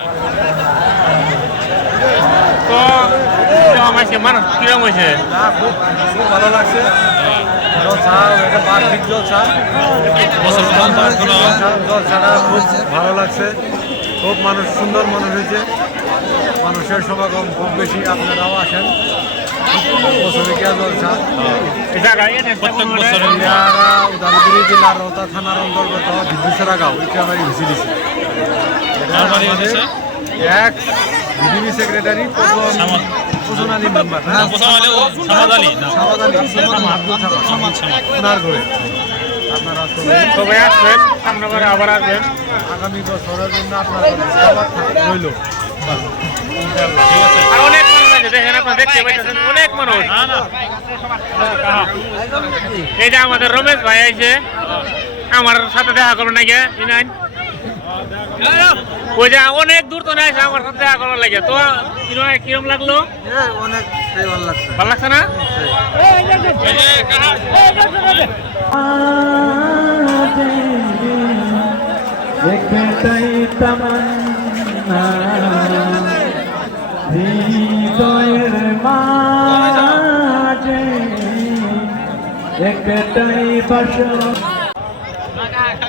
তো মানুষ কিরকম হয়েছে? খুব ভালো লাগছে। জলসাটা খুব ভালো লাগছে। খুব মানুষ সুন্দর মানুষ হয়েছে। মানুষের সমাগম খুব বেশি। আপনারাও আসেন। বছরিকা জলসা উদালগুড়ি জেলার রৌতা থানার অন্তর্গত বিদ্যুৎসরা গাঁও এটা আমার ভিসি দিছি। এক বিডিবি সেক্রেটারি প্রথম আলী মেম্বার ওনার ঘরে আপনারা সবাই আসবেন, সামনে করে আবার আসবেন। আগামী বছরের জন্য আপনারা রইল। আর অনেক মানুষ আছে, দেখেন আপনারা দেখতে পাচ্ছেন অনেক মানুষ। এই যে আমাদের রমেশ ভাই আছে, আমার সাথে দেখা করবেন নাকি ইনান? ওই যে অনেক দূর তো নাই, আমার সাথে দেখা করার লাগে। তো কিরম লাগলো? অনেক ভালো লাগছে। ভালো লাগছে না? একটাই তামান্না হৃদয়ের মাঝে, একটাই বাসনা।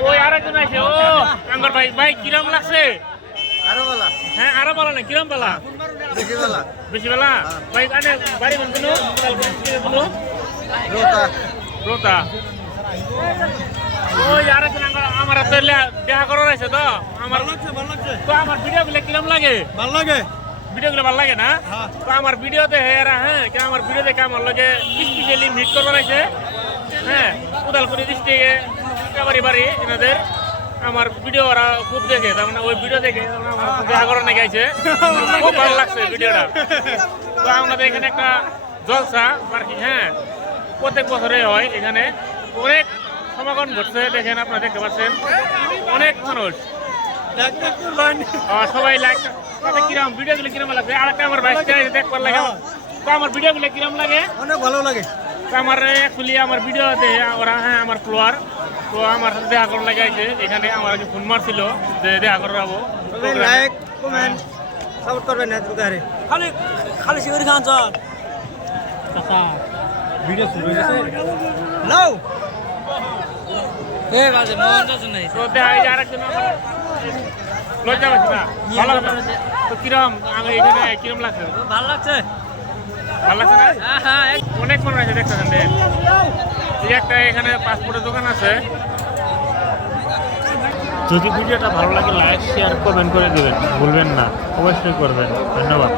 ওই আরেকজন আছে, ও আঙ্গর ভাই। ভাই কিরম লাগছে? আরো ভালো। হ্যাঁ আরো ভালো না, কিরম বেলা? বেশি ভালো। বেশি বেলা? ভাই আনে বাড়ি বন্ধু রোতা। ওই আরেকজন আমার হাতে দেখা করার আছে তো আমার। তো আমার ভিডিও গুলো কিরম লাগে? ভালো লাগে। ভিডিও গুলো ভালো লাগে না? তো আমার ভিডিওতে আমার ভিডিও দেখে আমার লগে স্পেশালি মিট করবার আছে। হ্যাঁ, উদালপুরি ডিস্ট্রিক্টে বাড়ি এনাদের আমার ভিডিও ওরা খুব দেখে, তার মানে ওই ভিডিও দেখে আমার দেখা করার নাকি আছে। খুব ভালো লাগছে ভিডিওটা। তো আমাদের এখানে একটা জলসা আর কি, হ্যাঁ, প্রত্যেক বছরে হয়। এখানে অনেক সমাগম ঘটছে, দেখেন আপনারা দেখতে পাচ্ছেন অনেক মানুষ। সবাই লাইক কিরম ভিডিওগুলো কিরম লাগছে? আর একটা আমার বাইক দেখবার লাগে। তো আমার ভিডিওগুলো কিরম লাগে? অনেক ভালো লাগে। আমার অ্যাকচুয়ালি আমার ভিডিও দেখে ওরা, হ্যাঁ, আমার ফলোয়ার। তো আমার সাথে দেখা করার লাগে আছে এখানে। আমার আগে ফোন মারছিল যে দেখা করে যাবো। লাইক কমেন্ট সাপোর্ট করবেন না দুগারে। খালি খালি সিগরি খান চল চাচা ভিডিও শুরু হইছে নাও এ বাজে মন যাচ্ছে না। তো দেখা এই যে আরেকজন আমার লজ্জা পাচ্ছি না। ভালো লাগছে। তো কিরম আমি এখানে কিরম লাগছে? ভালো লাগছে। ভালো লাগছে না? অনেক মানুষ আছে দেখতেছেন। এই একটা এখানে পাসপোর্টের দোকান আছে। যদি ভিডিওটা ভালো লাগে লাইক শেয়ার কমেন্ট করে দেবেন, ভুলবেন না, অবশ্যই করবেন। ধন্যবাদ।